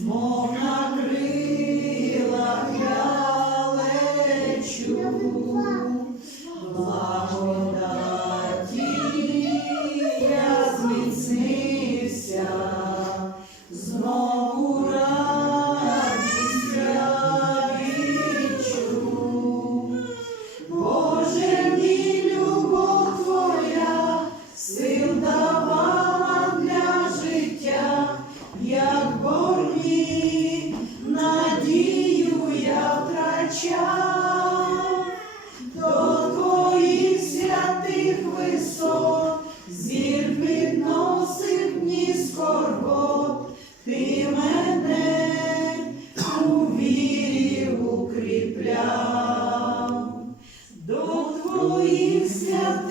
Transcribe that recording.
Мов на крилах я лечу, Христо, зір підносив дні скорбот, ти мене у вірі укріпляв до твоїх святих.